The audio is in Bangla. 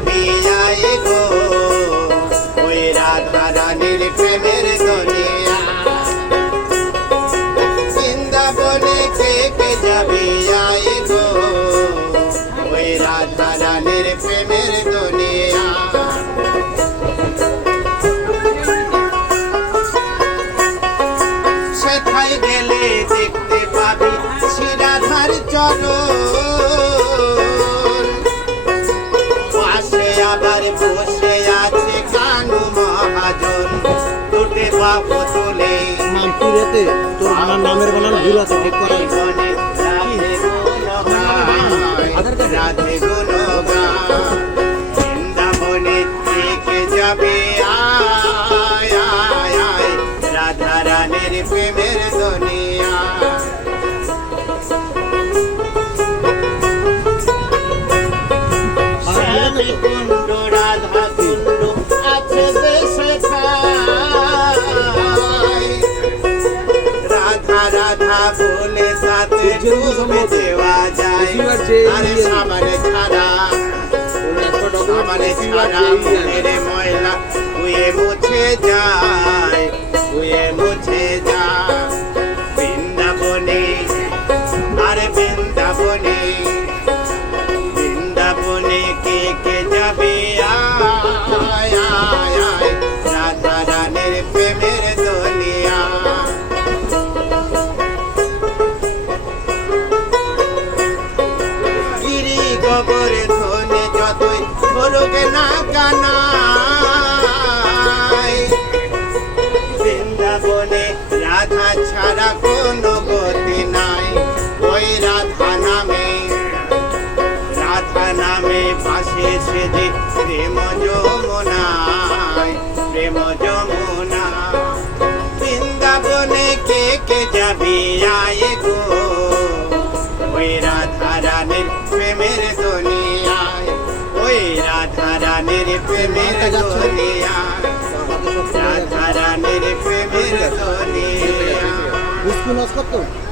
যাবি আয় গো ওই রাধা রানীর প্রেমের দুনিয়া বৃন্দাবনে কে যাবি আয় গো ওই রাধা রানীর প্রেমের দুনিয়া সেথায় গেলে দেখতে পাবি শ্রী রাধার চরণ পাশে আবার বসে আছে কানু মহাজন দুটে বাবু তুলে মানপুরেতে তোর আমার নামের বানান ভুল আছে ঠিক করে রাধে গুণগান বৃন্দাবনে থেকে যাবে আয় আয় আয় রাধা রানীর প্রেমের দুনিয়া শ্যামী কুণ্ড রাধা কুণ্ড আছে দেশে রাধা রাধা বলে তাতে ডুবে দেওয়া যায় আরে সামনে ছাড়া মনের ময়লা ধুয়ে মুছে যায় ধুয়ে মুছে যায় বৃন্দাবনে আরে বৃন্দাবনে বৃন্দাবনে কে যাবে আয় আয় আয় রাধা রানীর প্রেমের দুনিয়া গিরি গোবর ধনে যতই ধরুক না কানাই বৃন্দাবনে রাধা ছাড়া কোনো গতি নাই ওই রাধা নামে পাশে সেজে প্রেম যমুনায় প্রেম যমুনা বৃন্দাবনে কে যাবি আয় গো ওই রাধা রানীর প্রেমের দুনিয়ায় ওই রাধা রানীর প্রেমের দুনিয়ায় রাধা রানীর প্রেমের দুনিয়া বুঝতে নষ্ট করতো